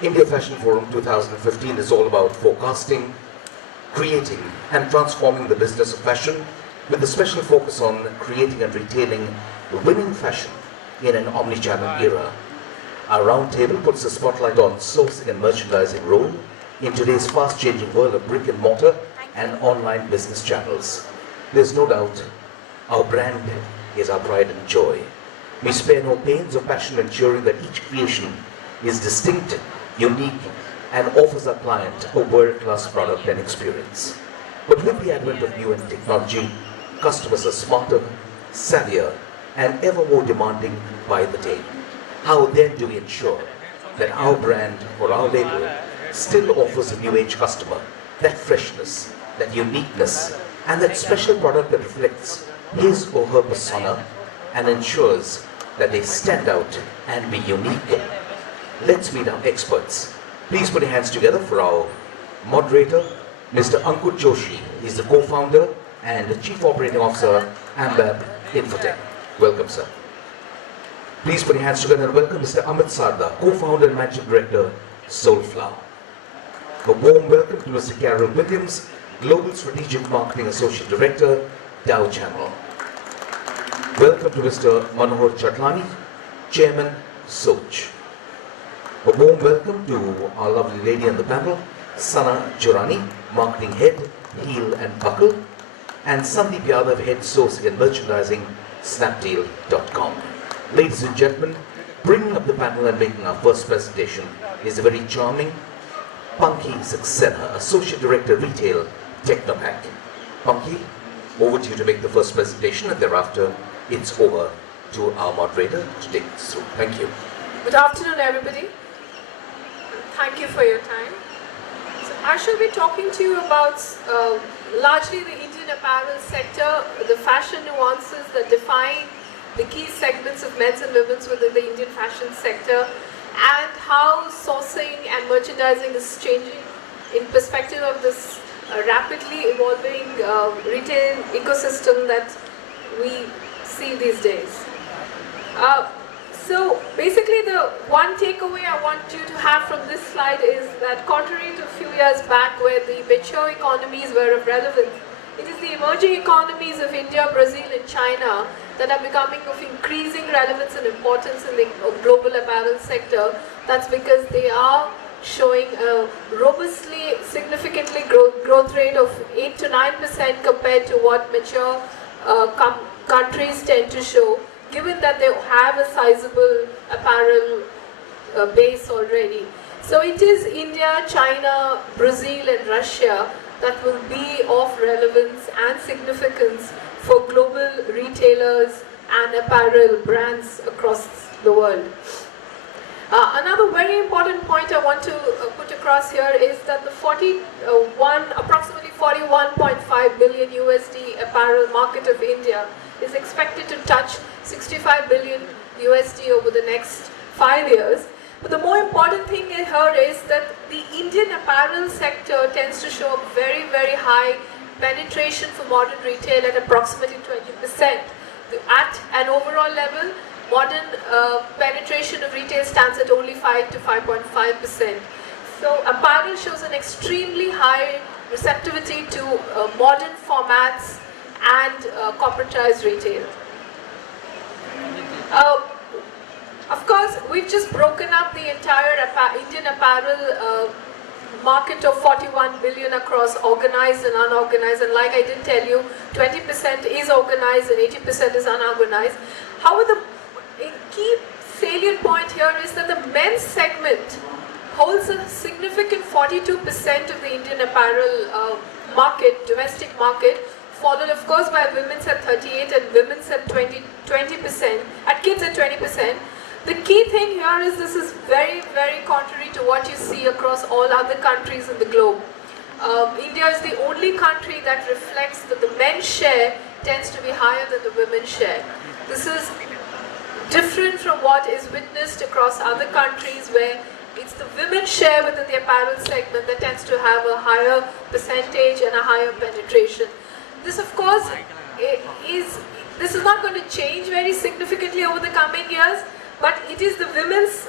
India Fashion Forum 2015 is all about forecasting, creating and transforming the business of fashion with a special focus on creating and retailing winning fashion in an omni-channel era. Our roundtable puts a spotlight on sourcing and merchandising role in today's fast-changing world of brick and mortar and online business channels. There's no doubt our brand is our pride and joy. We spare no pains or passion ensuring that each creation is distinct, unique, and offers our client a world-class product and experience. But with the advent of new and technology, customers are smarter, savvier, and ever more demanding by the day. How then do we ensure that our brand or our label still offers a new age customer that freshness, that uniqueness, and that special product that reflects his or her persona and ensures that they stand out and be unique? Let's meet our experts. Please put your hands together for our moderator, Mr. Ankur Joshi. He's the co-founder and the Chief Operating Officer, Ambab Infotech. Welcome, sir. Please put your hands together and welcome Mr. Amit Sarda, co-founder and managing director, Soulflower. A warm welcome to Mr. Carol Williams, Global Strategic Marketing Associate Director, Dow Channel. Welcome to Mr. Manohar Chatlani, Chairman, Soch. A warm welcome to our lovely lady on the panel, Sana Jurani, Marketing Head, Heel and Buckle, and Sandeep Yadav, Head Sourcing and Merchandising, Snapdeal.com. Ladies and gentlemen, bringing up the panel and making our first presentation is a very charming Punky Saxena, Associate Director, Retail, Technopack. Punky, over to you to make the first presentation, and thereafter it's over to our moderator to take us through. Thank you. Good afternoon, everybody. Thank you for your time. So I shall be talking to you about largely the Indian apparel sector, the fashion nuances that define the key segments of men's and women's within the Indian fashion sector, and how sourcing and merchandising is changing in perspective of this rapidly evolving retail ecosystem that we see these days. So basically the one takeaway I want you to have from this slide is that contrary to a few years back where the mature economies were of relevance, it is the emerging economies of India, Brazil and China that are becoming of increasing relevance and importance in the global apparel sector. That's because they are showing a robustly, significantly growth rate of 8 to 9% compared to what mature countries tend to show, given that they have a sizable apparel base already. So it is India, China, Brazil and Russia that will be of relevance and significance for global retailers and apparel brands across the world. Another very important point I want to put across here is that the approximately 41.5 billion USD apparel market of India is expected to touch 65 billion USD over the next 5 years. But the more important thing here is that the Indian apparel sector tends to show a very, very high penetration for modern retail at approximately 20%. At an overall level, modern penetration of retail stands at only 5 to 5.5%. So apparel shows an extremely high receptivity to modern formats and corporatized retail. Of course, we've just broken up the entire Indian apparel market of 41 billion across organized and unorganized, and like I did tell you, 20% is organized and 80% is unorganized. However, a key salient point here is that the men's segment holds a significant 42% of the Indian apparel market, domestic market, followed of course by women's at 38% and women's at 20%, at kids at 20%. The key thing here is this is very, very contrary to what you see across all other countries in the globe. India is the only country that reflects that the men's share tends to be higher than the women's share. This is different from what is witnessed across other countries where it's the women's share within the apparel segment that tends to have a higher percentage and a higher penetration. This of course this is not going to change very significantly over the coming years, but it is the women's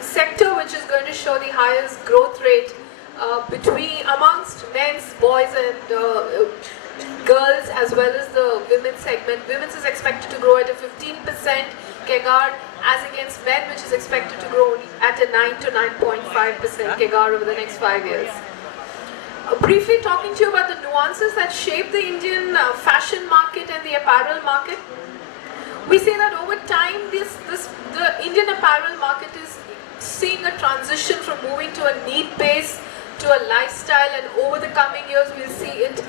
sector which is going to show the highest growth rate amongst men's, boys and girls, as well as the women's segment. Women's is expected to grow at a 15% CAGR, as against men, which is expected to grow at a 9 to 9.5% CAGR over the next 5 years. Briefly talking to you about the nuances that shape the Indian fashion market and the apparel market. We say that over time, the Indian apparel market is seeing a transition from moving to a need base to a lifestyle, and over the coming years we'll see it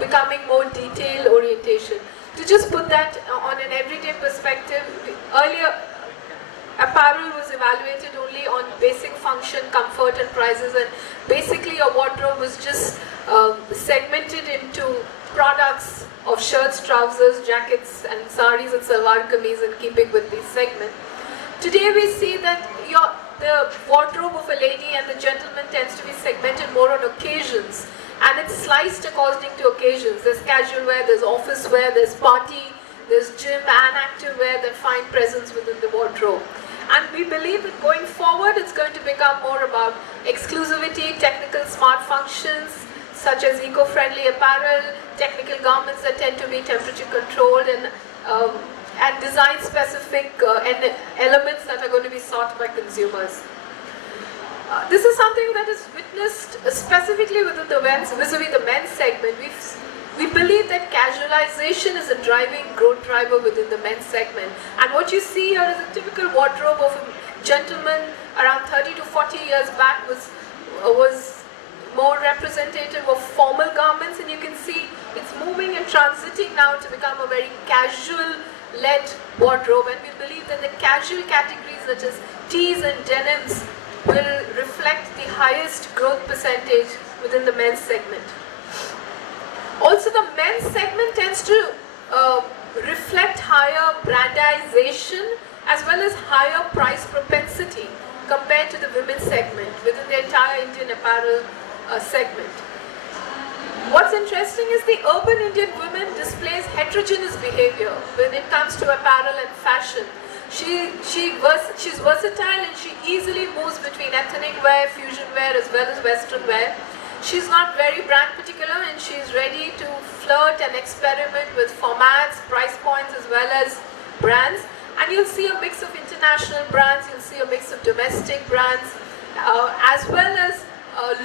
becoming more detail orientation. To just put that on an everyday perspective, earlier apparel was evaluated only on basic function, comfort and prices, and basically a wardrobe was just segmented into products of shirts, trousers, jackets and saris and salwar kameez in keeping with this segment. Today we see that the wardrobe of a lady and the gentleman tends to be segmented more on occasions, and it's sliced according to occasions. There's casual wear, there's office wear, there's party, there's gym and active wear that find presence within the wardrobe. And we believe that going forward it's going to become more about exclusivity, technical smart functions such as eco-friendly apparel, technical garments that tend to be temperature controlled, and design-specific elements that are going to be sought by consumers. This is something that is witnessed specifically within the vis-a-vis the men's segment. We believe that casualization is a driving growth driver within the men's segment. And what you see here is a typical wardrobe of a gentleman around 30 to 40 years back was more representative of formal garments, and you can see it's moving and transiting now to become a very casual-led wardrobe, and we believe that the casual categories such as tees and denims will reflect the highest growth percentage within the men's segment. Also, the men's segment tends to reflect higher brandization as well as higher price propensity compared to the women's segment within the entire Indian apparel segment. What's interesting is the urban Indian woman displays heterogeneous behavior when it comes to apparel and fashion. She's versatile and she easily moves between ethnic wear, fusion wear as well as western wear. She's not very brand particular and she's ready to flirt and experiment with formats, price points as well as brands. And you'll see a mix of international brands, you'll see a mix of domestic brands as well as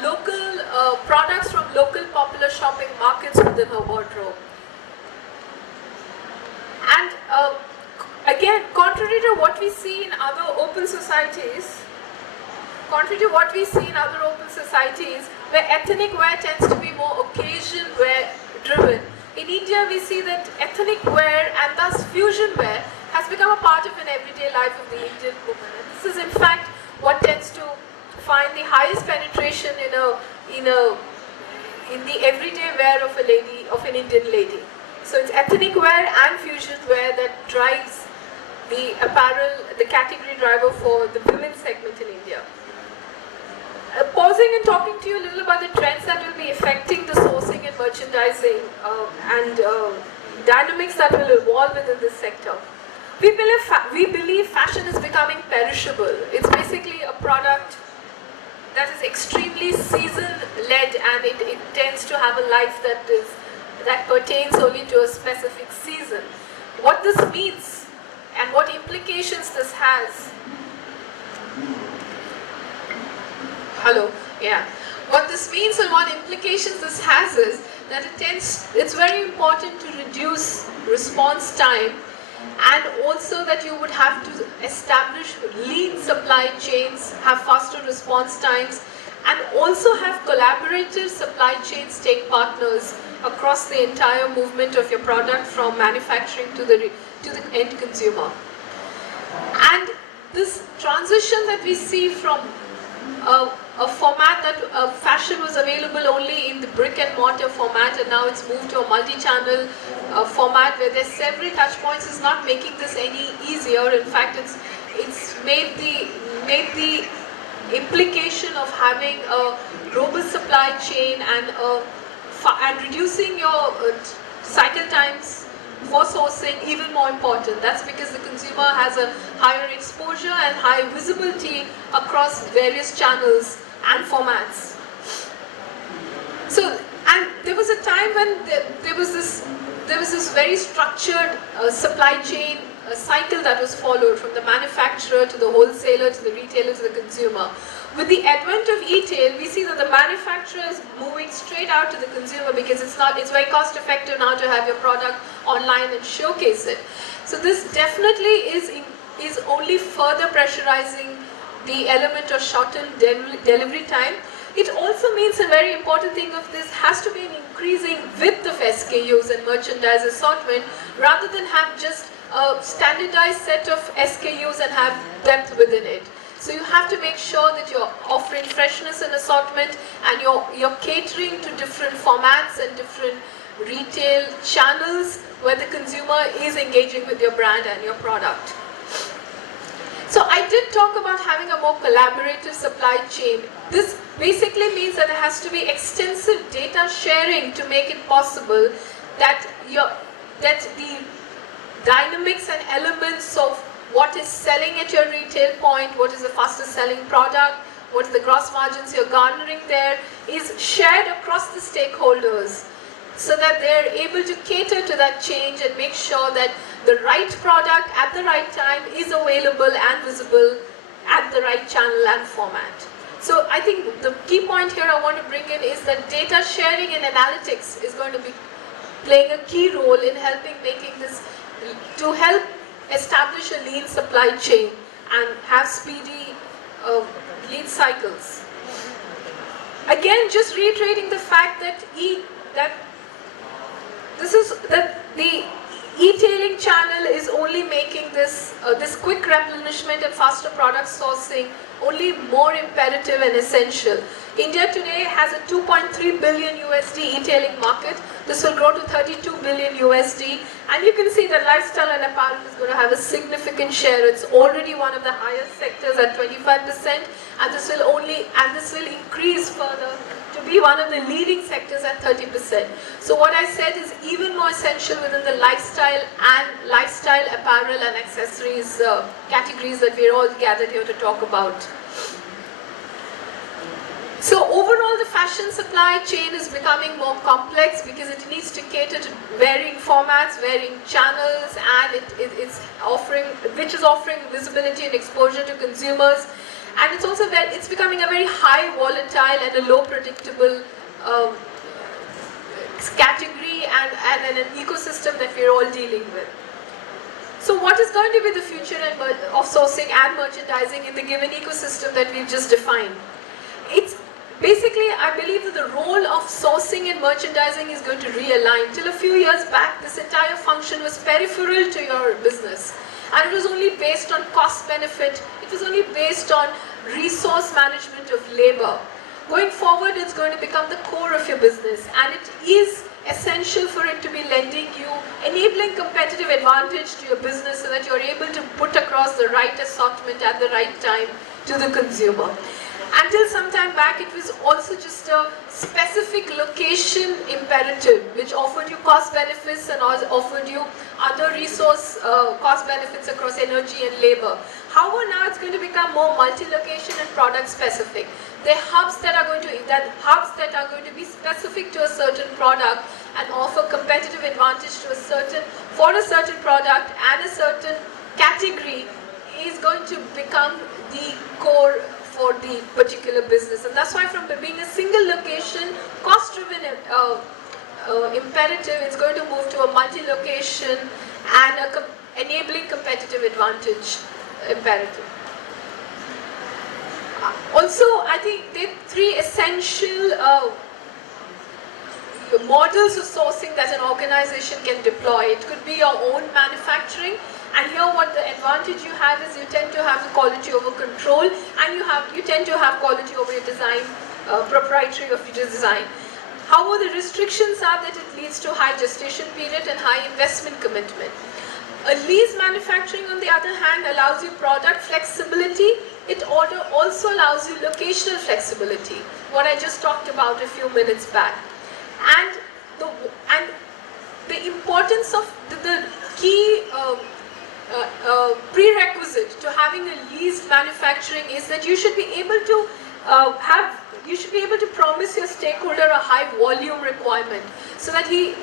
local products from local popular shopping markets within her wardrobe. And again, contrary to what we see in other open societies, where ethnic wear tends to be more occasion wear driven, in India we see that ethnic wear and thus fusion wear has become a part of an everyday life of the Indian woman. And this is in fact what tends to find the highest penetration in the everyday wear of an Indian lady. So it's ethnic wear and fusion wear that drives the apparel, the category driver for the women's segment in India. Pausing and talking to you a little about the trends that will be affecting the sourcing and merchandising and dynamics that will evolve within this sector. We believe fashion is becoming perishable. It's basically a product that is extremely season-led, and it tends to have a life that pertains only to a specific season. What this means and what implications this has. What this means and what implications this has is that it's very important to reduce response time, and also that you would have to establish lean supply chains, have faster response times, and also have collaborative supply chains take partners across the entire movement of your product from manufacturing to the end consumer. And this transition that we see from a format that fashion was available only in the brick and mortar format, and now it's moved to a multi-channel format where there's several touch points, is not making this any easier. In fact, it's made the implication of having a robust supply chain and reducing your cycle times for sourcing even more important. That's because the consumer has a higher exposure and high visibility across various channels and formats. So, and there was a time when there was this very structured supply chain cycle that was followed from the manufacturer to the wholesaler to the retailer to the consumer. With the advent of e-tail, we see that the manufacturer is moving straight out to the consumer because it's very cost effective now to have your product online and showcase it. So this definitely is only further pressurizing the element of shortened delivery time. It also means a very important thing of this has to be an increasing width of SKUs and merchandise assortment rather than have just a standardized set of SKUs and have depth within it. So you have to make sure that you're offering freshness and assortment and you're catering to different formats and different retail channels where the consumer is engaging with your brand and your product. So I did talk about having a more collaborative supply chain. This basically means that there has to be extensive data sharing to make it possible that the dynamics and elements of what is selling at your retail point, what is the fastest selling product, what is the gross margins you're garnering there, is shared across the stakeholders so that they're able to cater to that change and make sure that the right product at the right time is available and visible at the right channel and format. So I think the key point here I want to bring in is that data sharing and analytics is going to be playing a key role in making this, to help establish a lean supply chain and have speedy lean cycles. Again, just reiterating the fact that the e-tailing channel is only making this quick replenishment and faster product sourcing only more imperative and essential. India today has a 2.3 billion USD e-tailing market. This will grow to 32 billion USD, and you can see that lifestyle and apparel is going to have a significant share. It's already one of the highest sectors at 25%, and this will increase further to be one of the leading sectors at 30%. So what I said is even more essential within the lifestyle apparel and accessories categories that we're all gathered here to talk about. So overall, the fashion supply chain is becoming more complex because it needs to cater to varying formats, varying channels, and which is offering visibility and exposure to consumers. And it's becoming a very high volatile and a low predictable category and an ecosystem that we're all dealing with. So what is going to be the future of sourcing and merchandising in the given ecosystem that we've just defined? Basically, I believe that the role of sourcing and merchandising is going to realign. Till a few years back, this entire function was peripheral to your business. And it was only based on cost benefit. It was only based on resource management of labor. Going forward, it's going to become the core of your business. And it is essential for it to be enabling competitive advantage to your business so that you're able to put across the right assortment at the right time to the consumer. Until some time back, it was also just a specific location imperative, which offered you cost benefits and offered you other resource cost benefits across energy and labor. However, now it's going to become more multi-location and product specific. There are hubs that are going to be specific to a certain product and offer competitive advantage for a certain product and a certain category is going to become the core for the particular business. And that's why from being a single location, cost-driven imperative, it's going to move to a multi-location and enabling competitive advantage imperative. Also, I think there are three essential models of sourcing that an organization can deploy. It could be your own manufacturing, and here what the advantage you have is you tend to have the quality over control, and you tend to have quality over your design, proprietary of your design. However, the restrictions are that it leads to high gestation period and high investment commitment. A lease manufacturing, on the other hand, allows you product flexibility. It also allows you locational flexibility, what I just talked about a few minutes back. And the importance of the key prerequisite to having a leased manufacturing is that you should be able to promise your stakeholder a high volume requirement, so that he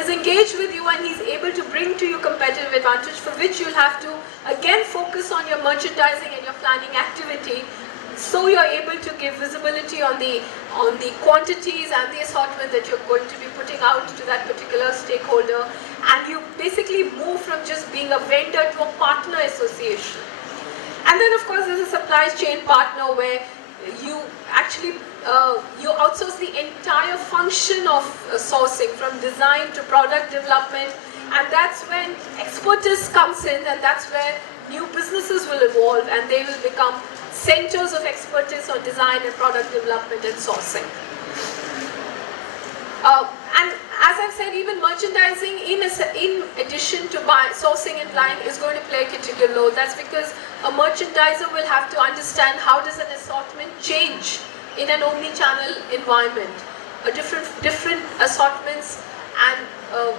is engaged with you and he's able to bring to you competitive advantage, for which you'll have to again focus on your merchandising and your planning activity, so you're able to give visibility on the quantities and the assortment that you're going to be putting out to that particular stakeholder, and you basically move from just being a vendor to a partner association. And then of course there's a supply chain partner where you actually you outsource the entire function of sourcing, from design to product development, and that's when expertise comes in, and that's where new businesses will evolve and they will become centers of expertise on design and product development and sourcing. And as I've said, even merchandising, in addition to sourcing and buying, is going to play a critical role. That's because a merchandiser will have to understand how does an assortment change in an omni-channel environment. Different assortments and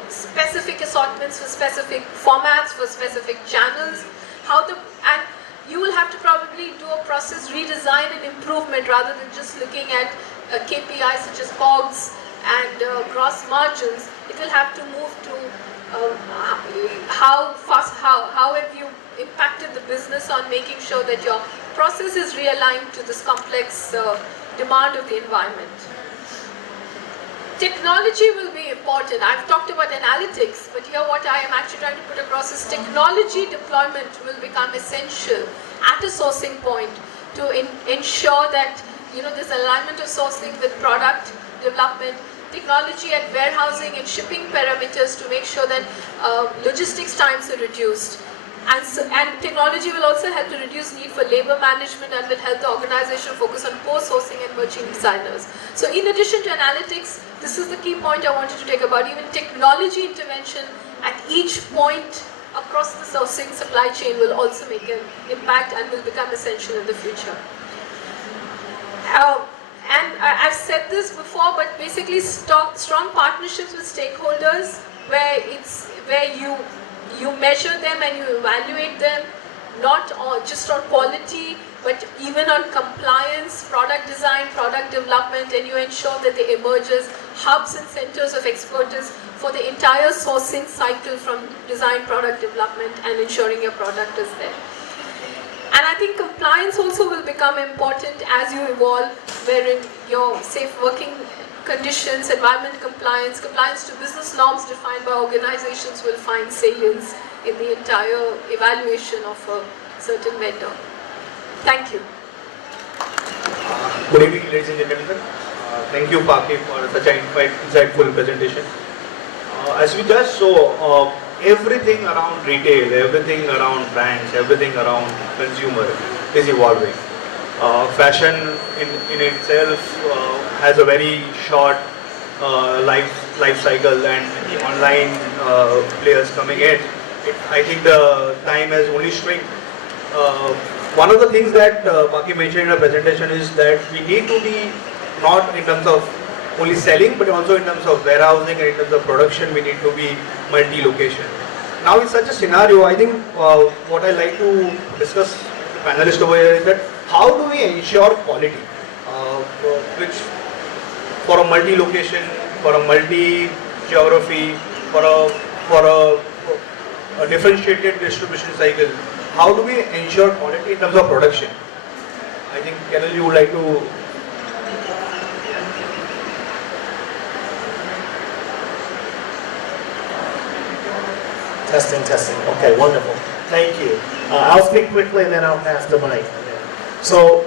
specific assortments for specific formats, for specific channels. And you will have to probably do a process redesign and improvement rather than just looking at KPIs such as COGS and gross margins. It will have to move to how have you impacted the business on making sure that your process is realigned to this complex demand of the environment. Technology will be important. I've talked about analytics, but here what I am actually trying to put across is technology deployment will become essential at a sourcing point to ensure that there's alignment of sourcing with product development, technology at warehousing and shipping parameters to make sure that logistics times are reduced. And technology will also help to reduce need for labor management and will help the organization focus on post-sourcing and merchant designers. So in addition to analytics, this is the key point I wanted to take about. Even technology intervention at each point across the sourcing supply chain will also make an impact and will become essential in the future. And I've said this before, but basically strong partnerships with stakeholders where you measure them and you evaluate them, not just on quality, but even on compliance, product design, product development, and you ensure that they emerge as hubs and centers of expertise for the entire sourcing cycle, from design, product development, and ensuring your product is there. And I think compliance also will become important as you evolve, wherein your safe working conditions, environment compliance, compliance to business norms defined by organizations will find salience in the entire evaluation of a certain vendor. Thank you. Good evening, ladies and gentlemen. Thank you, Paki, for such an insightful presentation. As we just saw, everything around retail, everything around brands, everything around consumer is evolving. Fashion in itself has a very short life cycle, and the online players coming in, I think the time has only shrunk. One of the things that Paki mentioned in her presentation is that we need to be not in terms of only selling, but also in terms of warehousing and in terms of production, we need to be multi-location. Now in such a scenario, I think what I like to discuss with the panelists over here is that how do we ensure quality, which for a multi-location, for a multi-geography, for a differentiated distribution cycle, how do we ensure quality in terms of production? I think Kenal, you would like to. Testing. Okay, wonderful. Thank you. I'll speak quickly and then I'll pass the mic. So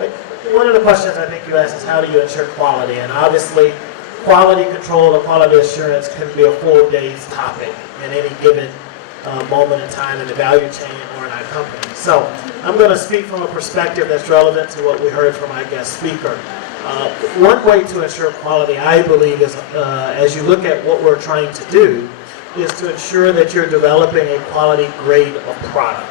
one of the questions I think you asked is how do you ensure quality? And obviously quality control or quality assurance can be a full day's topic in any given moment in time in the value chain or in our company. So I'm going to speak from a perspective that's relevant to what we heard from our guest speaker. One way to ensure quality, I believe, is as you look at what we're trying to do, is to ensure that you're developing a quality grade of product.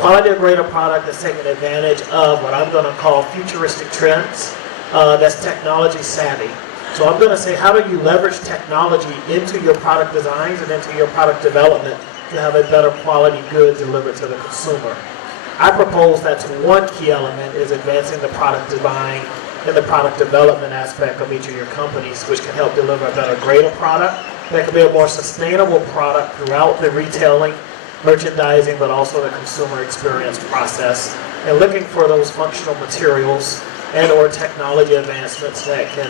Quality grade of product is taking advantage of what I'm going to call futuristic trends that's technology savvy. So I'm going to say, how do you leverage technology into your product designs and into your product development to have a better quality good delivered to the consumer? I propose that one key element is advancing the product design and the product development aspect of each of your companies, which can help deliver a better, greater product that can be a more sustainable product throughout the retailing, merchandising, but also the consumer experience process, and looking for those functional materials and or technology advancements that can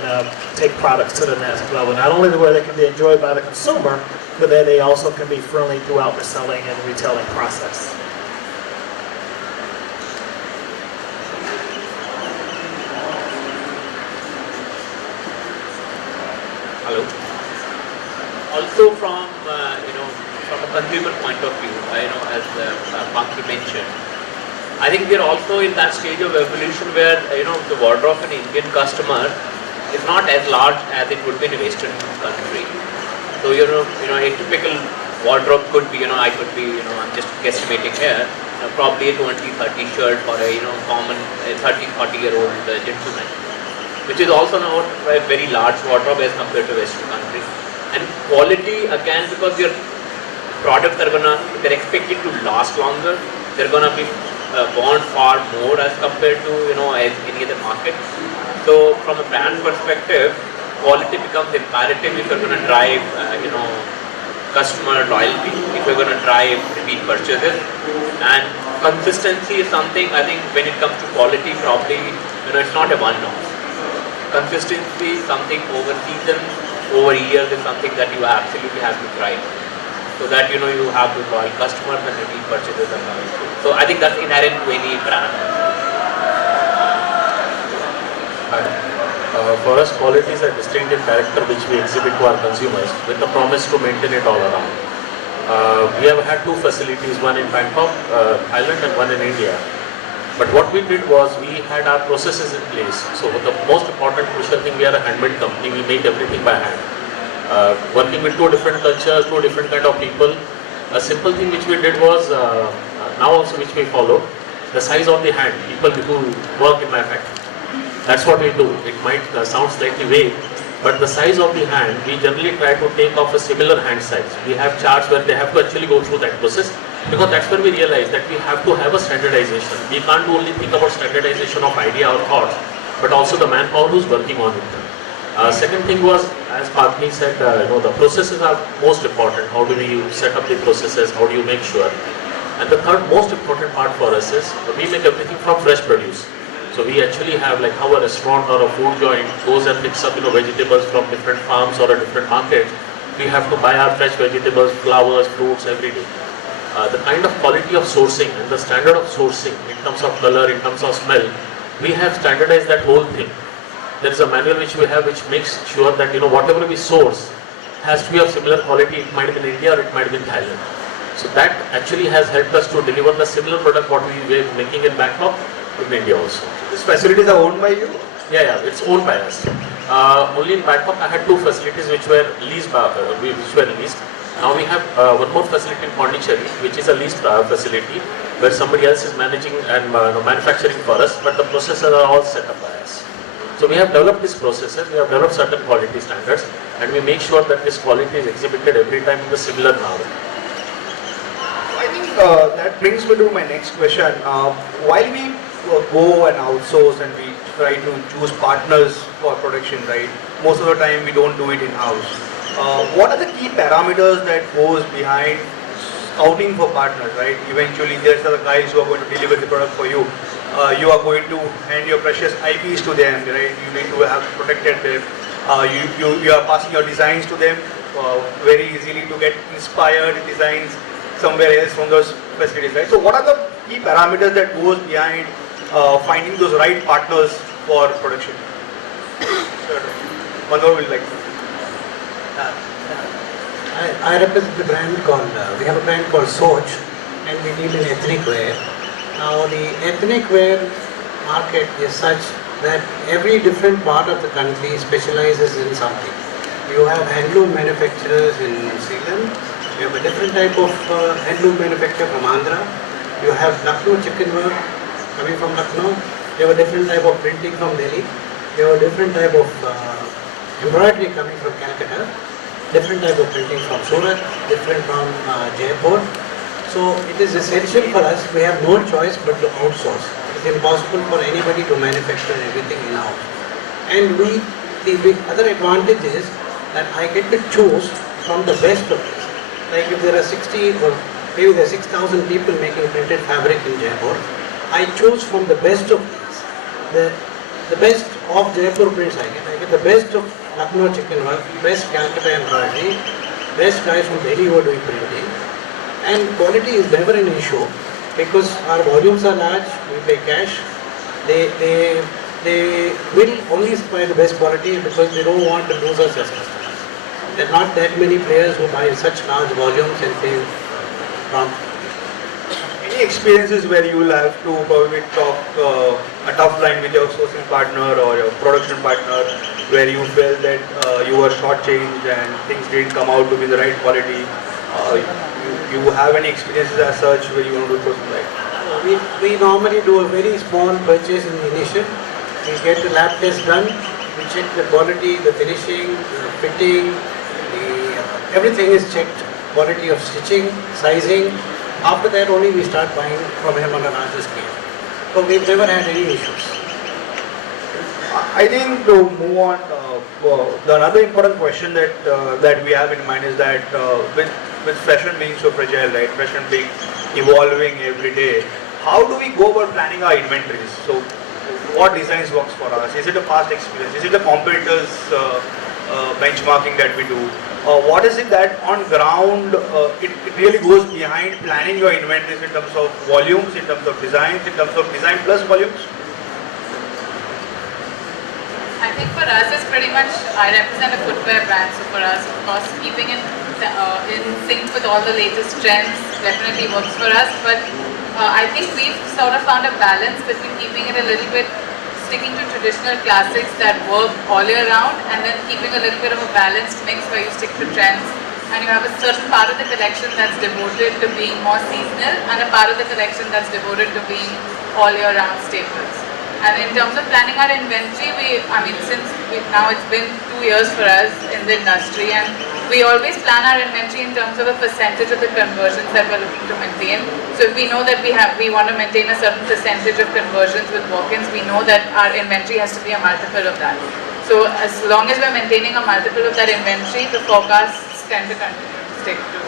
take products to the next level. Not only where they can be enjoyed by the consumer, but that they also can be friendly throughout the selling and retailing process. Hello. Also from from a consumer point of view, as Pankaj mentioned, I think we are also in that stage of evolution where the wardrobe of an Indian customer is not as large as it would be in a Western country. So a typical wardrobe could be I could be I'm just guesstimating here, probably a 20-30 shirt for a common 30-40-year-old gentleman, which is also now a very large wardrobe as compared to Western countries. And quality, again, because your products they're expected to last longer, they're gonna be bond far more as compared to as any other market. So from a brand perspective, quality becomes imperative if you're gonna drive customer loyalty, if you're gonna drive repeat purchases. And consistency is something, I think when it comes to quality, probably it's not a one-off. Consistency is something over seasons, over years is something that you absolutely have to drive, so that you have the loyal customers and repeat purchases and all. So I think that's inherent to any brand. For us, quality is a distinctive character which we exhibit to our consumers with the promise to maintain it all around. We have had two facilities, one in Bangkok, Thailand, and one in India. But what we did was we had our processes in place. So the most important crucial thing, we are a handmade company, we make everything by hand. Working with two different cultures, two different kind of people. A simple thing which we did was, now also which we follow, the size of the hand, people who work in my factory. That's what we do. It might sound slightly vague, but the size of the hand, we generally try to take off a similar hand size. We have charts where they have to actually go through that process, because that's where we realize that we have to have a standardization. We can't only think about standardization of idea or thoughts, but also the manpower who's working on it. Second thing was, as Pankaj said, the processes are most important. How do we set up the processes? How do you make sure? And the third most important part for us is we make everything from fresh produce. So we actually have, like how a restaurant or a food joint goes and picks up vegetables from different farms or a different market. We have to buy our fresh vegetables, flowers, fruits every day. The kind of quality of sourcing and the standard of sourcing in terms of color, in terms of smell, we have standardized that whole thing. There is a manual which we have which makes sure that whatever we source has to be of similar quality. It might be in India or it might be in Thailand. So that actually has helped us to deliver the similar product what we were making in Bangkok in India also. These facilities are owned by you? Yeah, it's owned by us. Only in Bangkok I had two facilities which were leased. Now we have one more facility in Pondicherry, which is a leased facility where somebody else is managing and manufacturing for us, but the processes are all set up by us. So we have developed these processes, we have developed certain quality standards, and we make sure that this quality is exhibited every time in the similar manner. I think that brings me to my next question. While we go and outsource and we try to choose partners for production, right? Most of the time we don't do it in-house. What are the key parameters that goes behind scouting for partners, right? Eventually there's the guys who are going to deliver the product for you. You are going to hand your precious IPs to them, right? You need to have protected them. You are passing your designs to them very easily to get inspired designs somewhere else from those facilities, right? So what are the key parameters that goes behind finding those right partners for production? Manoj will like. I represent the brand called, we have a brand called Soch, and we deal in ethnic wear. Now the ethnic wear market is such that every different part of the country specializes in something. You have handloom manufacturers in Ceylon, you have a different type of handloom manufacturer from Andhra, you have Lucknow chicken work coming from Lucknow, you have a different type of printing from Delhi, you have a different type of embroidery coming from Calcutta, different type of printing from Surat, different from Jaipur. So it is essential for us, we have no choice but to outsource. It's impossible for anybody to manufacture everything in-house. And the other advantage is that I get to choose from the best of this. Like if there are 60 or maybe there are 6,000 people making printed fabric in Jaipur, I choose from the best of these. The best of Jaipur prints I get the best of Lucknow chicken work, best Calcutta embroidery, best guys from Delhi who are doing printing. And quality is never an issue because our volumes are large, we pay cash. They will only supply the best quality because they don't want to lose us as customers. There are not that many players who buy such large volumes and pay promptly. Any experiences where you will have to probably talk a tough line with your sourcing partner or your production partner where you felt that you were shortchanged and things didn't come out to be the right quality? You have any experiences as such where you want to do something like? We normally do a very small purchase in the initial. We get the lab test done, we check the quality, the finishing, the fitting, everything is checked. Quality of stitching, sizing. After that only we start buying from him on a larger scale. So we've never had any issues. I think to move on, the another important question that we have in mind is that with fashion being so fragile, right? Fashion being evolving every day. How do we go about planning our inventories? So, what designs works for us? Is it a past experience? Is it a competitors benchmarking that we do? What is it that on ground it really goes behind planning your inventories in terms of volumes, in terms of designs, in terms of design plus volumes? I think for us it's pretty much, I represent a footwear brand, so for us of course keeping in sync with all the latest trends definitely works for us, but I think we've sort of found a balance between keeping it a little bit, sticking to traditional classics that work all year round and then keeping a little bit of a balanced mix where you stick to trends and you have a certain part of the collection that's devoted to being more seasonal and a part of the collection that's devoted to being all year round staples. And in terms of planning our inventory, now it's been 2 years for us in the industry and we always plan our inventory in terms of a percentage of the conversions that we're looking to maintain. So if we know that we want to maintain a certain percentage of conversions with walk-ins, we know that our inventory has to be a multiple of that. So as long as we're maintaining a multiple of that inventory, the forecasts tend to continue to stick to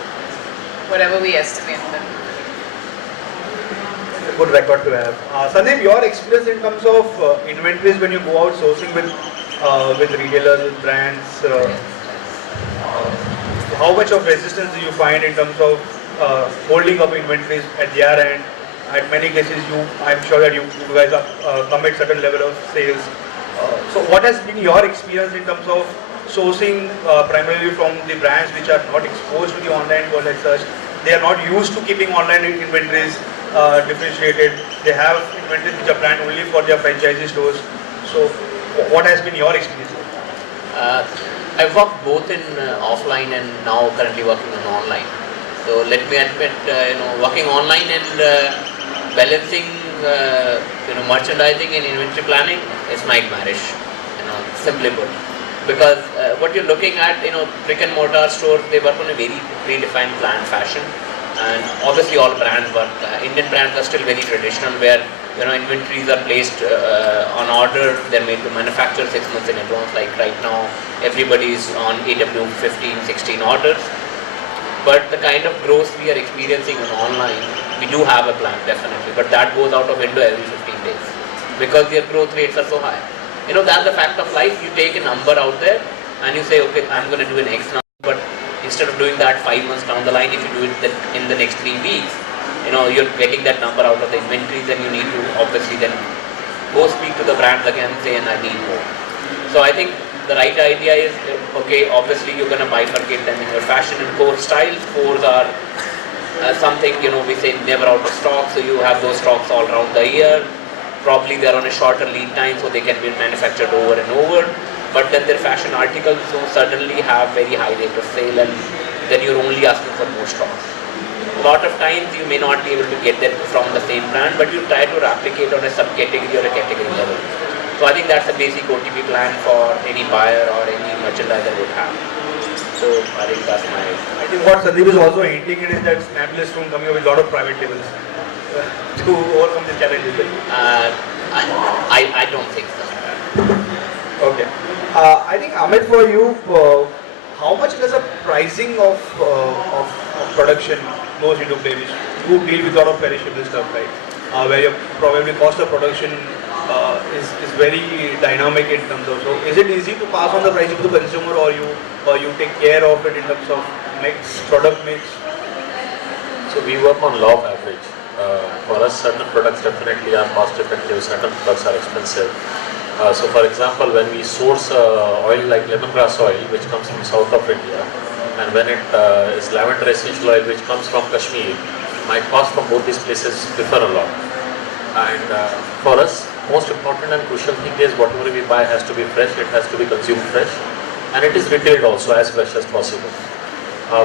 whatever we estimate them. A good record to have. Sandeep, your experience in terms of inventories when you go out sourcing with retailers, with brands, how much of resistance do you find in terms of holding up inventories at their end? At many cases, I'm sure that you guys commit certain level of sales. So what has been your experience in terms of sourcing primarily from the brands which are not exposed to the online world as such? They are not used to keeping online inventories differentiated. They have inventories which are planned only for their franchisee stores. So what has been your experience? I've worked both in offline and now currently working on online. So let me admit, working online and balancing, merchandising and inventory planning is nightmarish. Simply put, because what you're looking at, brick and mortar stores, they work on a very predefined planned fashion, and obviously all brands work. Indian brands are still very traditional, where inventories are placed on order. They're made to manufacture 6 months in advance. Like right now, everybody's on AW 15, 16 orders. But the kind of growth we are experiencing on online, we do have a plan definitely, but that goes out of window every 15 days because their growth rates are so high. That's the fact of life. You take a number out there and you say, okay, I'm going to do an X number, but instead of doing that 5 months down the line, if you do it in the next 3 weeks, you're getting that number out of the inventories, and you need to obviously then go speak to the brands again and say, and I need more. So I think the right idea is, okay, obviously you're going to bifurcate them in your fashion and core styles. Cores are something, we say never out of stock, so you have those stocks all around the year. Probably they're on a shorter lead time, so they can be manufactured over and over. But then their fashion articles suddenly have very high rate of sale, and then you're only asking for more stocks. A lot of times you may not be able to get that from the same brand, but you try to replicate on a subcategory or a category level. So I think that's a basic OTP plan for any buyer or any merchandiser would have. So I think that's my... I think what Sandeep is also hinting at is that Snapdeal is soon coming up with a lot of private labels to overcome this challenge. I don't think so. Okay. I think Amit, for you, how much does the pricing of production goes into play? You deal with a lot of perishable stuff, right? Where your probably cost of production is very dynamic in terms of. So, is it easy to pass on the pricing to the consumer, or you take care of it in terms of product mix? So we work on law of average. For us, certain products definitely are cost effective, certain products are expensive. So for example, when we source oil like lemongrass oil, which comes from south of India, and when it is lavender essential oil, which comes from Kashmir, my cost from both these places differ a lot. And for us, most important and crucial thing is whatever we buy has to be fresh, it has to be consumed fresh, and it is retailed also as fresh as possible.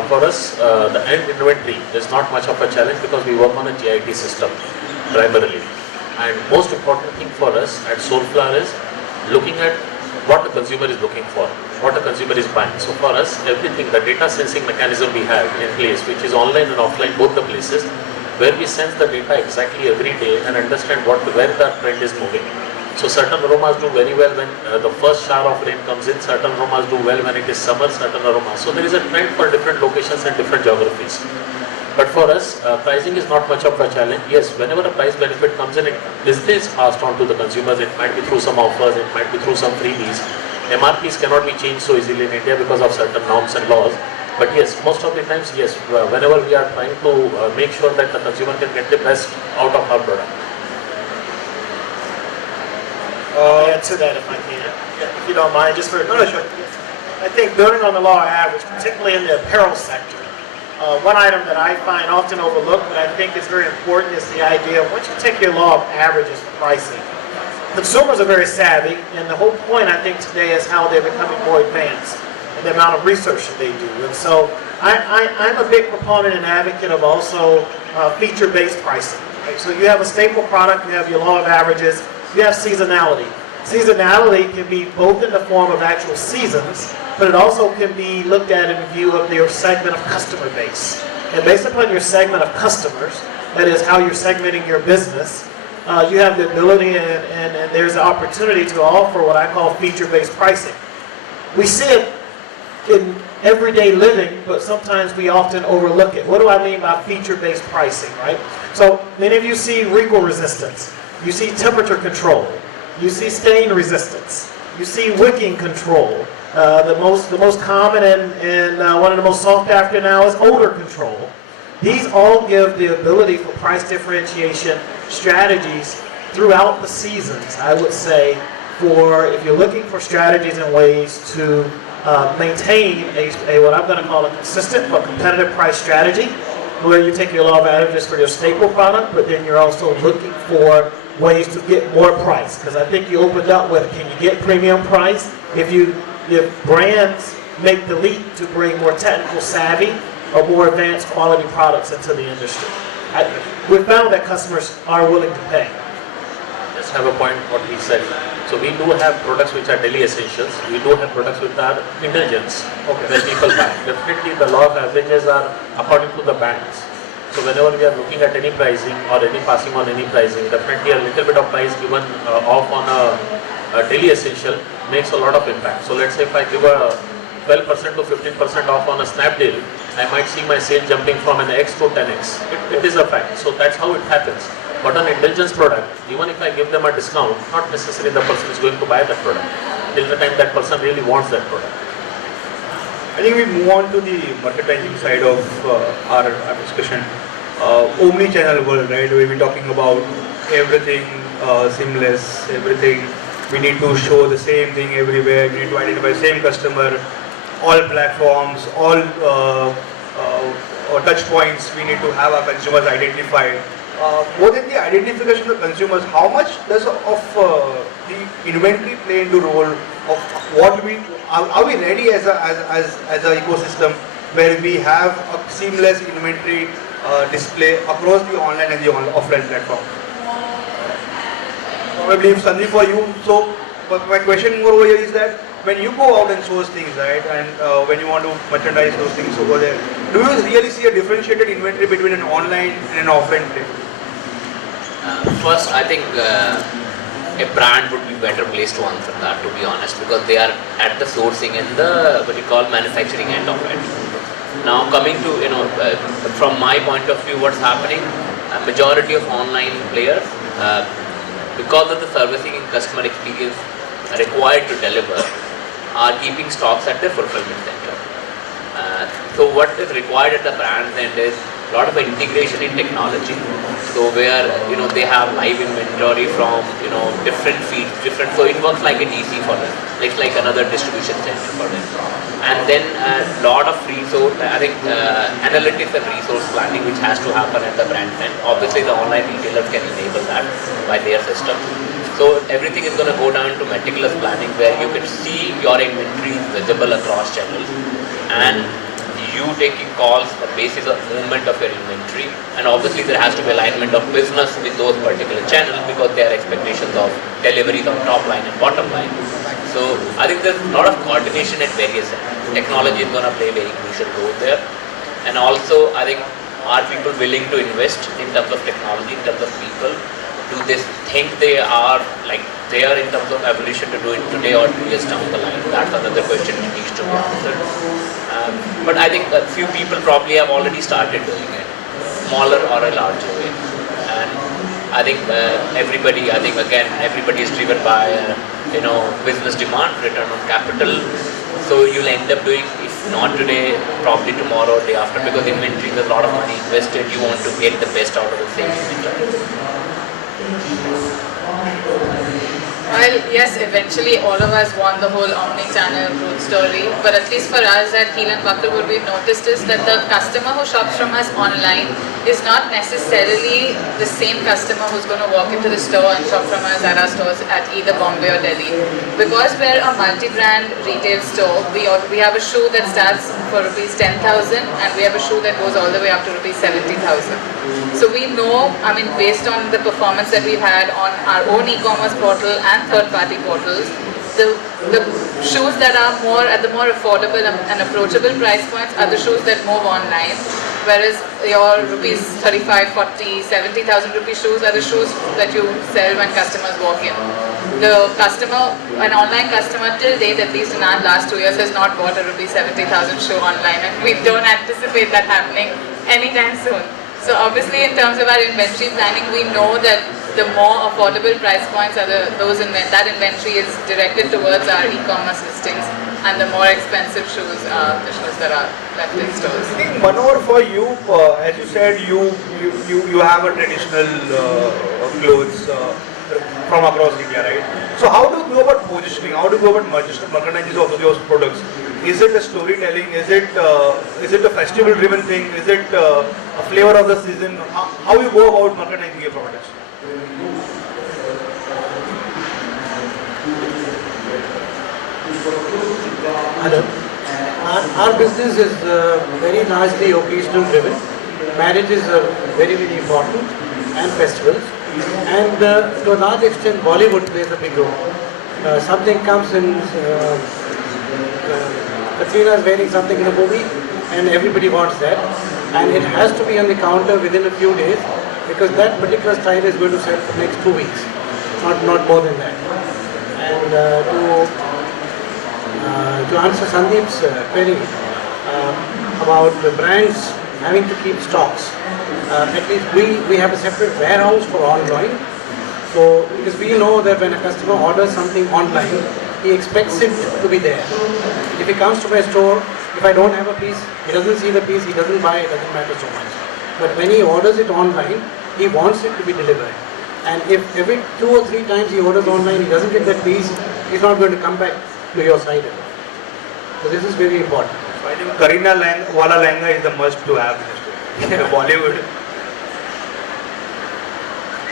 For us, the end inventory is not much of a challenge because we work on a GIT system primarily. And most important thing for us at Soulflower is looking at what the consumer is looking for, what the consumer is buying. So for us, everything, the data sensing mechanism we have in place, which is online and offline, both the places, where we sense the data exactly every day and understand where the trend is moving. So certain aromas do very well when the first shower of rain comes in, certain aromas do well when it is summer, certain aromas. So there is a trend for different locations and different geographies. But for us, pricing is not much of a challenge. Yes, whenever a price benefit comes in, it is passed on to the consumers. It might be through some offers, it might be through some freebies. MRPs cannot be changed so easily in India because of certain norms and laws. But yes, most of the times, yes, whenever we are trying to make sure that the consumer can get the best out of our product. Add to that if I can, if you don't mind, just for no, sure. I think building on the law of average, particularly in the apparel sector, one item that I find often overlooked, but I think is very important, is the idea of once you take your law of averages for pricing, consumers are very savvy, and the whole point I think today is how they're becoming more advanced in the amount of research that they do. And so I'm a big proponent and advocate of also feature-based pricing. Right? So you have a staple product, you have your law of averages, you have seasonality. Seasonality can be both in the form of actual seasons, but it also can be looked at in view of your segment of customer base. And based upon your segment of customers, that is how you're segmenting your business, you have the ability and there's an opportunity to offer what I call feature-based pricing. We see it in everyday living, but sometimes we often overlook it. What do I mean by feature-based pricing, right? So many of you see wrinkle resistance. You see temperature control. You see stain resistance. You see wicking control. The most common and one of the most sought after now is odor control. These all give the ability for price differentiation strategies throughout the seasons, I would say, for if you're looking for strategies and ways to maintain a what I'm going to call a consistent but competitive price strategy, where you take your law of averages for your staple product, but then you're also looking for ways to get more price. Because I think you opened up with, can you get premium price? If brands make the leap to bring more technical savvy or more advanced quality products into the industry. We found that customers are willing to pay. Just have a point what we said. So we do have products which are daily essentials. We do have products which are indulgence that people buy. Definitely the law of averages are according to the bands. So whenever we are looking at any pricing or any passing on any pricing, definitely a little bit of price given off on a daily essential makes a lot of impact. So let's say if I give a 12% to 15% off on a Snapdeal, I might see my sale jumping from an X to 10X. It is a fact. So that's how it happens. But on indulgence product, even if I give them a discount, not necessarily the person is going to buy that product till the time that person really wants that product. I think we move on to the marketing side of our discussion. Omni-channel world, right? Where we're talking about everything seamless, everything. We need to show the same thing everywhere. We need to identify the same customer, all platforms, all touch points. We need to have our consumers identified. More than the identification of consumers, how much does the inventory play into role of what are we ready as an ecosystem where we have a seamless inventory display across the online and the offline platform? Probably Sandeep, for you, so but my question more over here is that when you go out and source things, right, and when you want to merchandise those things over there, do you really see a differentiated inventory between an online and an offline play? First, I think a brand would be better placed to answer that, to be honest, because they are at the sourcing and the what you call manufacturing end of it. Now, coming to from my point of view, what's happening? A majority of online players, because of the servicing and customer experience required to deliver, are keeping stocks at the fulfillment center. So what is required at the brand end is a lot of integration in technology. So where they have live inventory from different feeds, so it works like a DC for them. It's like another distribution center for them. And then a lot of resource, I think analytics and resource planning which has to happen at the brand end. Obviously the online retailers can enable that by their system. So everything is going to go down to meticulous planning where you can see your inventory visible across channels and you taking calls on the basis of movement of your inventory, and obviously there has to be alignment of business with those particular channels because there are expectations of deliveries on top line and bottom line. So I think there's a lot of coordination at various ends. Technology is going to play a very crucial role there, and also I think are people willing to invest in terms of technology, in terms of people? Do they think they are there in terms of evolution to do it today or 2 years down the line? That's another question which needs to be answered. But I think a few people probably have already started doing it, smaller or a larger way. And I think everybody is driven by business demand, return on capital. So you'll end up doing, if not today, probably tomorrow, day after, because inventory, there's a lot of money invested. You want to get the best out of the same inventory. Well, yes, eventually all of us want the whole omni-channel growth story, but at least for us at Heel & Buckle, what we've noticed is that the customer who shops from us online is not necessarily the same customer who's going to walk into the store and shop from us at our stores at either Bombay or Delhi. Because we're a multi-brand retail store, we have a shoe that starts for rupees 10,000 and we have a shoe that goes all the way up to rupees 70,000. So we know, based on the performance that we've had on our own e-commerce portal and third-party portals, the shoes that are at the more affordable and approachable price points are the shoes that move online, whereas your rupees 35, 40, 70,000 rupee shoes are the shoes that you sell when customers walk in. The customer, an online customer till date, at least in our last 2 years, has not bought a rupees 70,000 shoe online, and we don't anticipate that happening anytime soon. So obviously in terms of our inventory planning, we know that the more affordable price points are that inventory is directed towards our e-commerce listings, and the more expensive shoes are the shoes that are left in stores. I think Manor, for you, as you said, you have a traditional clothes from across India, right? So how do you go about positioning? How do you go about merchandising of those products? Is it a storytelling? Is it a festival-driven thing? Is it a flavor of the season? How you go about merchandising your products? Hello. Our business is very largely occasional driven. Marriages are very, very important, and festivals. And to a large extent, Bollywood plays a big role. Something comes in, Katrina is wearing something in a movie, and everybody wants that. And it has to be on the counter within a few days, because that particular style is going to sell for the next 2 weeks, not more than that. And to answer Sandeep's query about the brands having to keep stocks, at least we have a separate warehouse for online. So, because we know that when a customer orders something online, he expects it to be there. If he comes to my store, if I don't have a piece, he doesn't see the piece, he doesn't buy, it doesn't matter so much. But when he orders it online, he wants it to be delivered. And if every 2 or 3 times he orders online, he doesn't get that piece, he's not going to come back to your site at all. So this is very important. So I think Karina Wala Langa is the must to have in the Bollywood.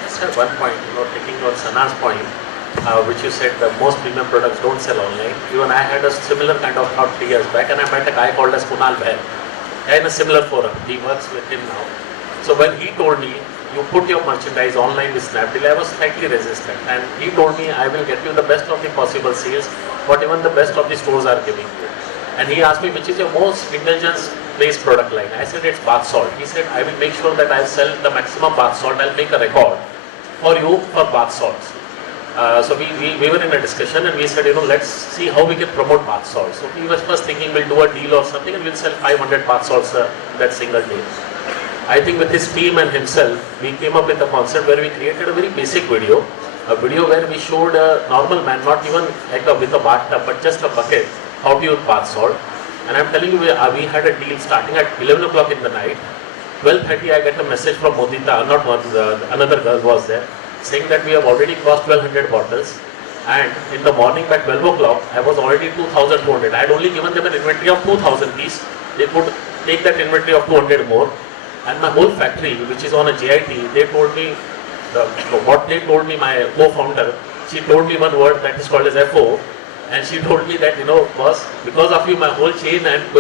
Just have one point, taking on Sana's point, which you said that most premium products don't sell online. Even I had a similar kind of thought 3 years back, and I met a guy called as Kunal Bair in a similar forum. He works with him now. So when he told me, you put your merchandise online with Snapdeal. I was slightly resistant, and he told me, I will get you the best of the possible sales, what even the best of the stores are giving you. And he asked me, which is your most indulgence-based product line? I said, it's bath salt. He said, I will make sure that I'll sell the maximum bath salt. I'll make a record for you for bath salts. So we were in a discussion, and we said, let's see how we can promote bath salts. So we were first thinking we'll do a deal or something, and we'll sell 500 bath salts that single day. I think with his team and himself, we came up with a concept where we created a very basic video, where we showed a normal man, not even like with a bathtub, but just a bucket, how to use bath salt. And I'm telling you, we had a deal starting at 11 o'clock in the night. 12:30, I get a message from Modita, not one, another girl was there, saying that we have already crossed 1200 bottles. And in the morning by 12 o'clock, I was already 2,200. I had only given them an inventory of 2,000 piece. They could take that inventory of 200 more. And my whole factory, which is on a JIT, they told me, what they told me, my co-founder, she told me one word that is called as FO. And she told me that, boss, because of you, my whole chain, it's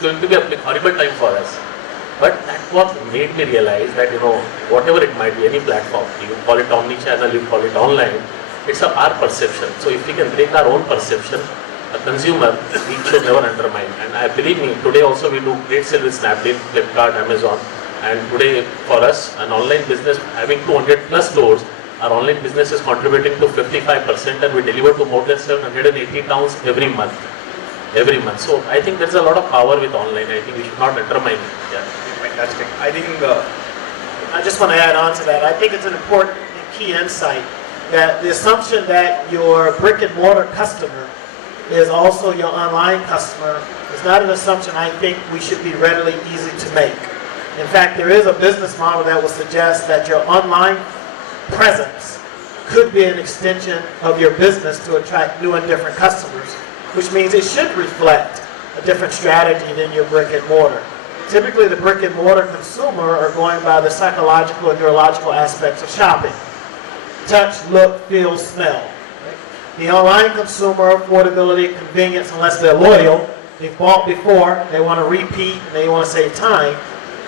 going to be a horrible time for us. But that's what made me realize that, whatever it might be, any platform, you call it omni-channel, you call it online, it's our perception. So if we can break our own perception, a consumer, we should never undermine. And I believe me, today also we do great sale with Snapdeal, Flipkart, Amazon. And today for us, an online business having 200 plus stores, our online business is contributing to 55%, and we deliver to more than 780 towns every month. So I think there's a lot of power with online. I think we should not undermine it. Yeah. Fantastic. I think I just want to add on to that. I think it's an important and key insight that the assumption that your brick and mortar customer is also your online customer is not an assumption I think we should be readily easy to make. In fact, there is a business model that will suggest that your online presence could be an extension of your business to attract new and different customers, which means it should reflect a different strategy than your brick and mortar. Typically, the brick and mortar consumer are going by the psychological and neurological aspects of shopping. Touch, look, feel, smell. The online consumer, affordability, convenience, unless they're loyal, they've bought before, they want to repeat, and they want to save time.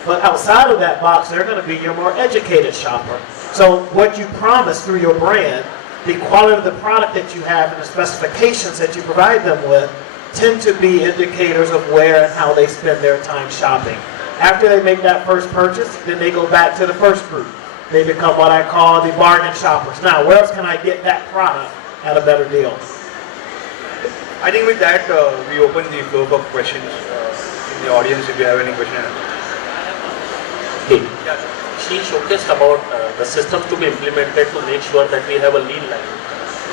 But outside of that box, they're going to be your more educated shopper. So what you promise through your brand, the quality of the product that you have and the specifications that you provide them with tend to be indicators of where and how they spend their time shopping. After they make that first purchase, then they go back to the first group. They become what I call the bargain shoppers. Now, where else can I get that product at a better deal? I think with that, we open the floor for questions in the audience if you have any questions. She showcased about the systems to be implemented to make sure that we have a lean line,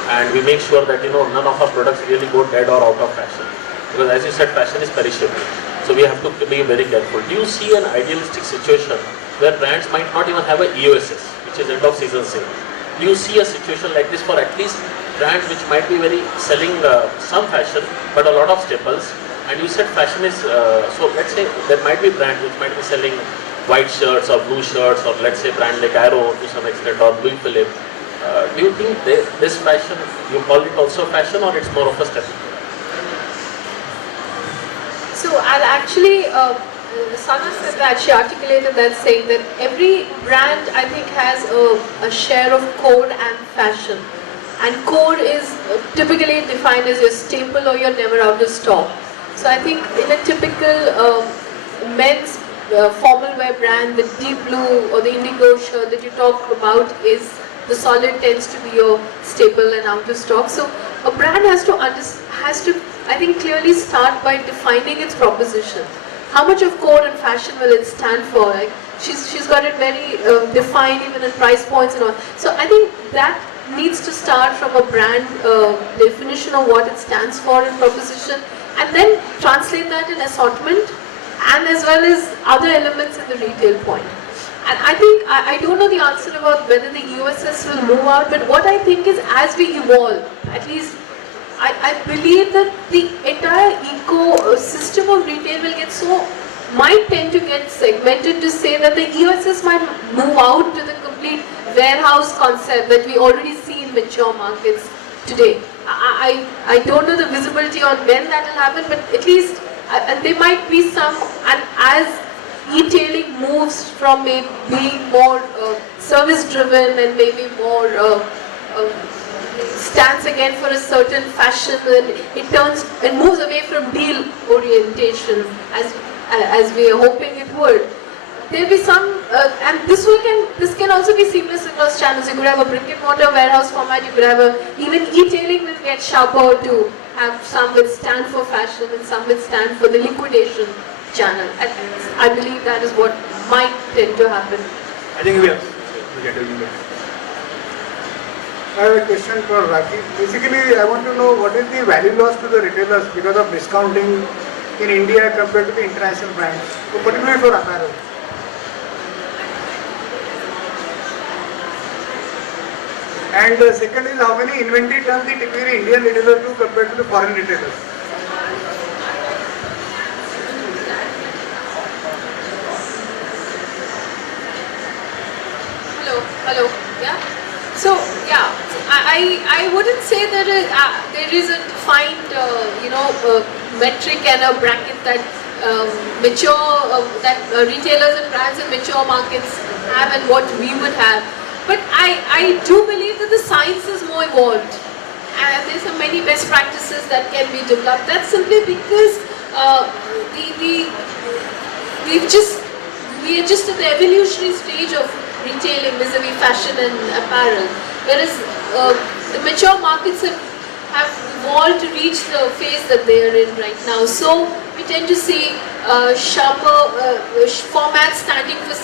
and we make sure that none of our products really go dead or out of fashion, because as you said, fashion is perishable, so we have to be very careful. Do you see an idealistic situation where brands might not even have a EOSS, which is end of season sale? Do you see a situation like this for at least brands which might be selling some fashion but a lot of staples? And you said fashion is so let's say there might be brands which might be selling white shirts or blue shirts, or let's say brand like Arrow to some extent, or Louis Philippe. Do you think this fashion, you call it also fashion, or it's more of a step? So I'll actually, Sana said that, she articulated that, saying that every brand I think has a share of code and fashion. And code is typically defined as your staple or your never out of stock. So I think in a typical men's formal wear brand, the deep blue or the indigo shirt that you talk about is the solid tends to be your staple and out of stock. So a brand has to I think clearly start by defining its proposition. How much of code and fashion will it stand for? Like she's got it very defined even in price points and all. So I think that needs to start from a brand definition of what it stands for in proposition, and then translate that in assortment, and as well as other elements in the retail point. And I think, I don't know the answer about whether the EOSS will move out, but what I think is as we evolve, at least I believe that the entire ecosystem of retail might tend to get segmented to say that the EOSS might move out to the complete warehouse concept that we already see in mature markets today. I don't know the visibility on when that will happen, but at least and there might be some, and as e-tailing moves from being more service-driven and maybe more stands again for a certain fashion, and it turns and moves away from deal orientation as we are hoping it would. There'll be some, and this can also be seamless across channels. You could have a brick and mortar warehouse format. You could have even e-tailing will get sharper to have some will stand for fashion and some will stand for the liquidation channel. And I believe that is what might tend to happen. I think we have to get a little bit. I have a question for Raki. Basically, I want to know what is the value loss to the retailers because of discounting in India compared to the international brands, so particularly for apparel. And the second is how many inventory turns the typically Indian retailer do compared to the foreign retailers. Hello, yeah. So yeah, I wouldn't say that there is a defined metric and a bracket that retailers and brands in mature markets have and what we would have. But I do believe that the science is more evolved, and there's so many best practices that can be developed. That's simply because we are just at the evolutionary stage of retailing vis-a-vis fashion and apparel, whereas the mature markets have evolved to reach the phase that they are in right now. So we tend to see sharper formats standing for,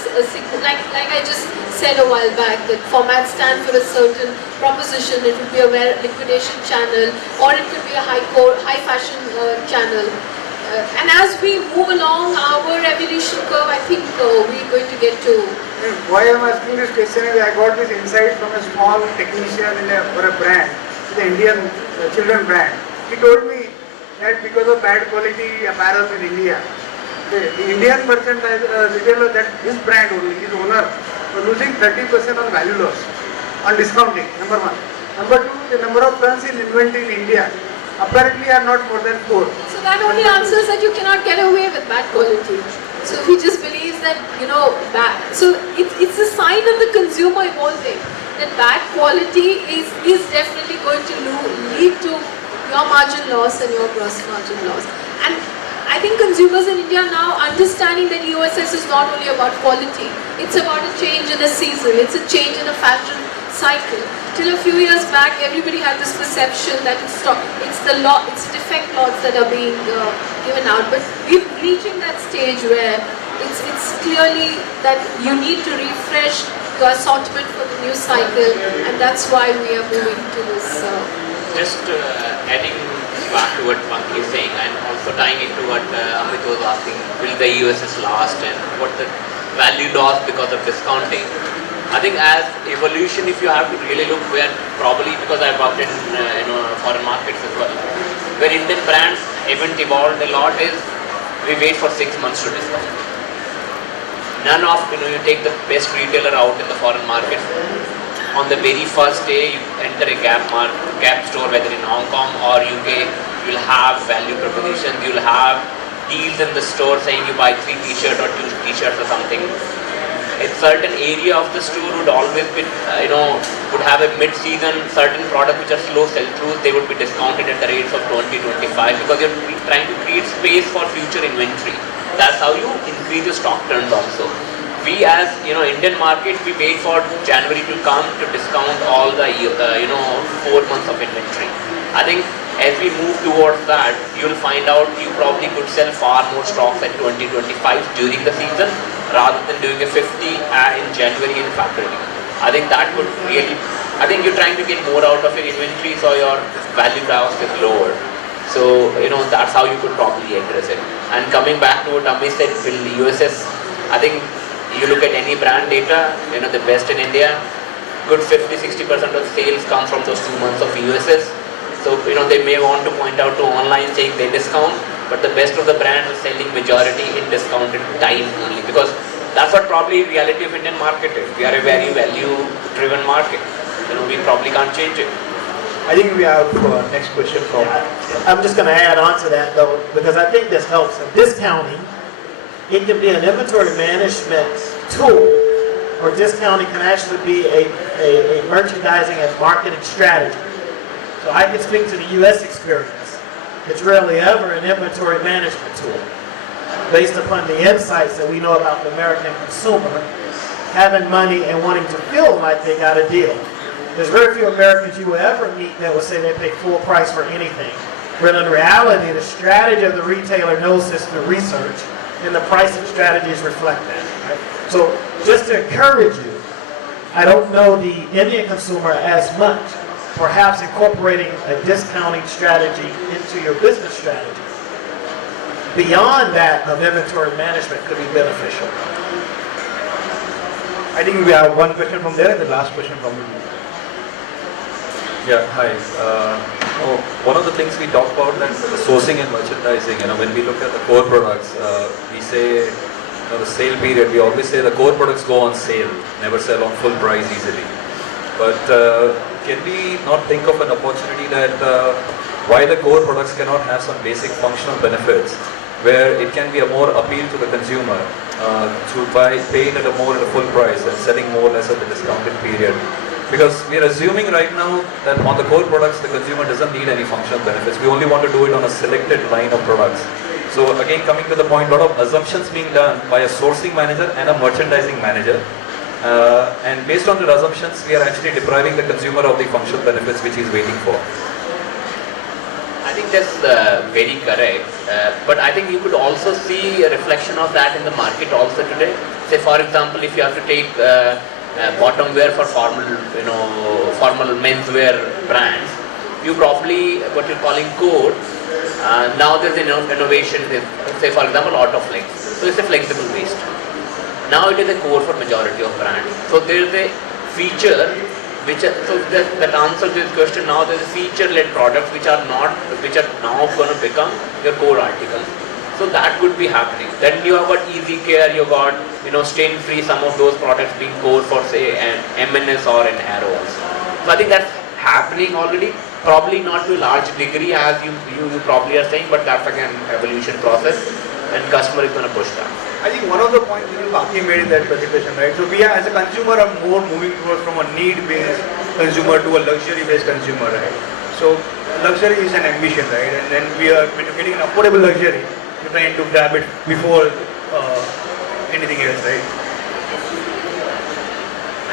like I just said a while back, that formats stand for a certain proposition. It would be a liquidation channel, or it could be a high fashion channel. And as we move along our evolution curve, I think we're going to get to. Why I'm asking this question is I got this insight from a small technician for a brand, the Indian children brand. He told me that because of bad quality apparel in India, the Indian merchandise retailer, that this brand only, his owner, was losing 30% on value loss, on discounting, number one. Number two, the number of tons in inventory in India apparently are not more than 4. So that only answers that you cannot get away with bad quality. So he just believes that, bad. So it's a sign of the consumer evolving, that bad quality is definitely going to lead to your margin loss and your gross margin loss. And I think consumers in India now understanding that USS is not only about quality, it's about a change in a season, it's a change in a fashion cycle. Till a few years back, everybody had this perception that it's defect lots that are being given out. But we're reaching that stage where it's clearly that you need to refresh your assortment for the new cycle, and that's why we are moving to this. Just adding back to what Punky is saying, and also tying into what Amit was asking, will the USS last and what the value loss because of discounting? I think as evolution, if you have to really look where probably, because I've worked in foreign markets as well, where Indian brands haven't evolved a lot is we wait for 6 months to discount. None of, you take the best retailer out in the foreign market. On the very first day, you enter a Gap store, whether in Hong Kong or UK, you'll have value propositions, you'll have deals in the store saying you buy 3 t-shirts or 2 t-shirts or something. A certain area of the store would always be, would have a mid-season, certain products which are slow sell-throughs, they would be discounted at the rates of 20-25 because you're trying to create space for future inventory. That's how you increase your stock turns also. We as, Indian market, we wait for January to come to discount all the, 4 months of inventory. I think as we move towards that, you'll find out you probably could sell far more stocks at 20-25 during the season rather than doing a 50 in January and February. I think that would really, I think you're trying to get more out of your inventory, so your value cost is lower. So, that's how you could probably address it. And coming back to what Amit said, will USS, I think you look at any brand data, the best in India, good 50-60% of sales come from those 2 months of USS. So, they may want to point out to online saying they discount, but the best of the brands are selling majority in discounted time only, because that's what probably reality of Indian market is. We are a very value-driven market. We probably can't change it. I think we have next question from. I'm just going to add on to that though, because I think this helps. Discounting it can be an inventory management tool, or discounting can actually be a merchandising and marketing strategy. So I can speak to the U.S. experience. It's rarely ever an inventory management tool. Based upon the insights that we know about the American consumer, having money and wanting to feel like they got a deal. There's very few Americans you will ever meet that will say they pay full price for anything. But in reality, the strategy of the retailer knows this through research, and the pricing strategies reflect that. Right? So just to encourage you, I don't know the Indian consumer as much. Perhaps incorporating a discounting strategy into your business strategy beyond that of inventory management could be beneficial. I think we have one question from there and the last question from you. Yeah, hi. One of the things we talk about that the sourcing and merchandising, when we look at the core products, we say, the sale period, we always say the core products go on sale, never sell on full price easily. But can we not think of an opportunity that while the core products cannot have some basic functional benefits, where it can be a more appeal to the consumer to pay it at a full price and selling more or less at the discounted period? Because we are assuming right now that on the core products the consumer doesn't need any functional benefits. We only want to do it on a selected line of products. So again, coming to the point, a lot of assumptions being done by a sourcing manager and a merchandising manager. And based on the assumptions, we are actually depriving the consumer of the functional benefits which he is waiting for. I think that's very correct. But I think you could also see a reflection of that in the market also today. Say for example, if you have to take bottom wear for formal menswear brands, you probably what you're calling core. Now there's an innovation. Say for example, autoflex. So it's a flexible waist. Now it is a core for majority of brands. So there is a feature which that answers this question. Now there is feature-led products which are now going to become your core article. So that could be happening. Then you have got easy care, you got stain-free, some of those products being core for say an M&S or an Arrow also. So I think that's happening already. Probably not to a large degree as you probably are saying, but that's again evolution process, and customer is going to push that. I think one of the points Paki made in that presentation, right? So we are, as a consumer, are more moving towards from a need-based consumer to a luxury-based consumer, right? So luxury is an ambition, right? And then when you're getting an affordable luxury, you're trying to grab it before anything else, right?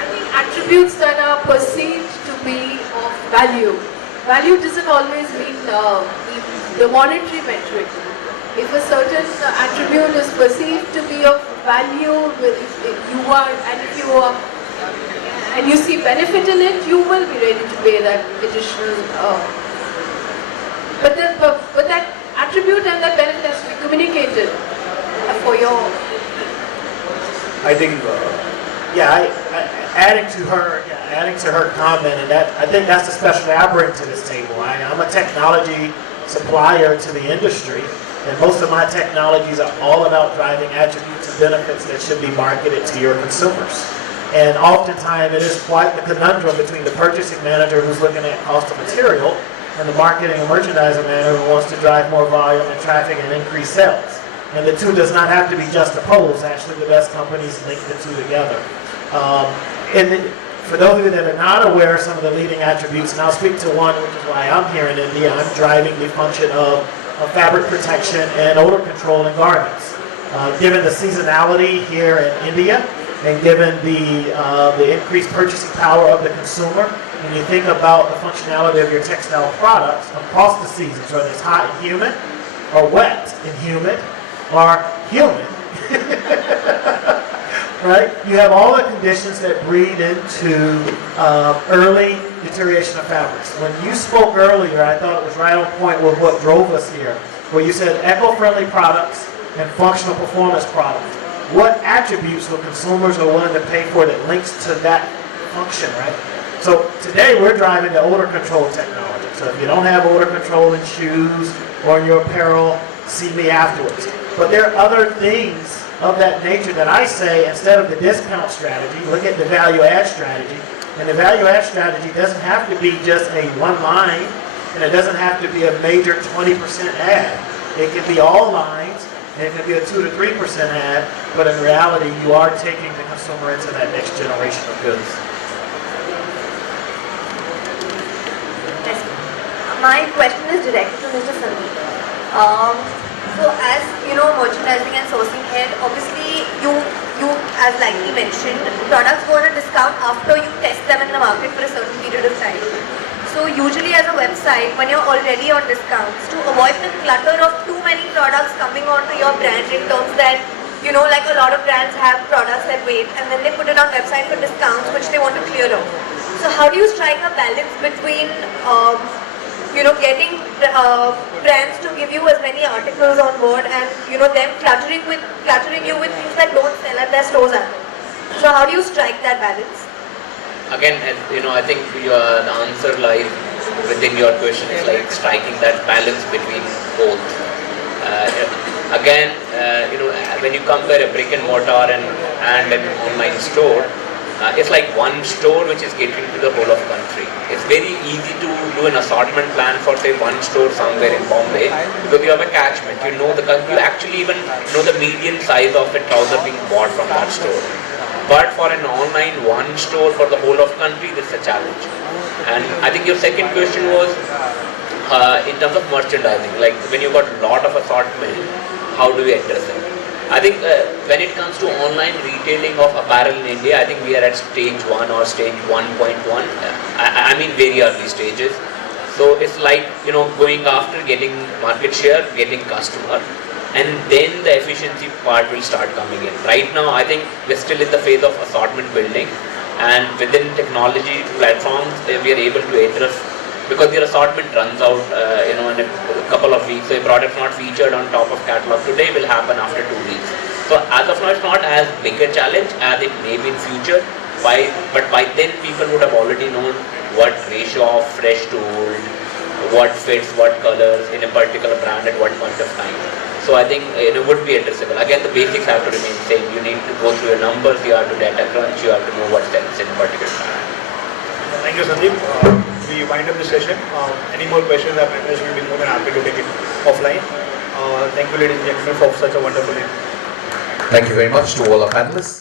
I think attributes that are perceived to be of value. Value doesn't always mean the monetary metric. If a certain attribute is perceived to be of value, and you see benefit in it, you will be ready to pay that additional. But that attribute and that benefit has to be communicated for your. I think. Adding to her comment, and that I think that's the specialty I bring to this table. I'm a technology supplier to the industry, and most of my technologies are all about driving attributes and benefits that should be marketed to your consumers. And oftentimes it is quite the conundrum between the purchasing manager who's looking at cost of material and the marketing and merchandising manager who wants to drive more volume and traffic and increase sales. And the two does not have to be just opposed. Actually, the best companies link the two together. For those of you that are not aware of some of the leading attributes, and I'll speak to one, which is why I'm here in India, I'm driving the function of fabric protection and odor control in garments. Given the seasonality here in India, and given the increased purchasing power of the consumer, when you think about the functionality of your textile products across the seasons, whether it's hot and humid, or wet and humid, or humid, right? You have all the conditions that breed into early deterioration of fabrics. When you spoke earlier, I thought it was right on point with what drove us here, where you said eco-friendly products and functional performance products. What attributes will consumers are willing to pay for that links to that function, right? So today we're driving the odor control technology. So if you don't have odor control in shoes or in your apparel, see me afterwards. But there are other things of that nature that I say, instead of the discount strategy, look at the value add strategy. And the value add strategy doesn't have to be just a one line, and it doesn't have to be a major 20% ad. It can be all lines, and it can be a 2 to 3% ad, but in reality, you are taking the consumer into that next generation of goods. Yes. My question is directed to Mr. Sandeep. So as you know, merchandising and sourcing head, obviously you as likely mentioned, products go on a discount after you test them in the market for a certain period of time. So usually as a website, when you're already on discounts, to avoid the clutter of too many products coming onto your brand in terms that, you know, like a lot of brands have products that wait and then they put it on website for discounts which they want to clear off. So how do you strike a balance between you know, getting brands to give you as many articles on board and, you know, them cluttering you with things that don't sell at their stores at all. So how do you strike that balance? Again, you know, I think the answer lies within your question. Is like striking that balance between both. You know, when you compare a brick and mortar and an online store, it's like one store which is catering to the whole of country. It's very easy to do an assortment plan for say one store somewhere in Bombay because you have a catchment. You know you actually even know the median size of a trouser being bought from that store. But for an online one store for the whole of country, this is a challenge. And I think your second question was in terms of merchandising, like when you got a lot of assortment, how do we address it? I think when it comes to online retailing of apparel in India, I think we are at stage 1 or stage 1.1. I mean very early stages. So it's like, you know, going after getting market share, getting customer, and then the efficiency part will start coming in. Right now, I think we're still in the phase of assortment building, and within technology platforms, we are able to address, because your assortment runs out, you know, in a couple of weeks. So a product not featured on top of catalog today will happen after 2 weeks. So as of now, it's not as big a challenge as it may be in future. But by then, people would have already known what ratio of fresh to old, what fits, what colors in a particular brand at what point of time. So I think it would be addressable. Again, the basics have to remain same. You need to go through your numbers, you have to data crunch, you have to know what sells in a particular brand. Thank you, Sandeep. We wind up the session. Any more questions, our members will be more than happy to take it offline. Thank you, ladies and gentlemen, for such a wonderful evening. Thank you very much to all our panelists.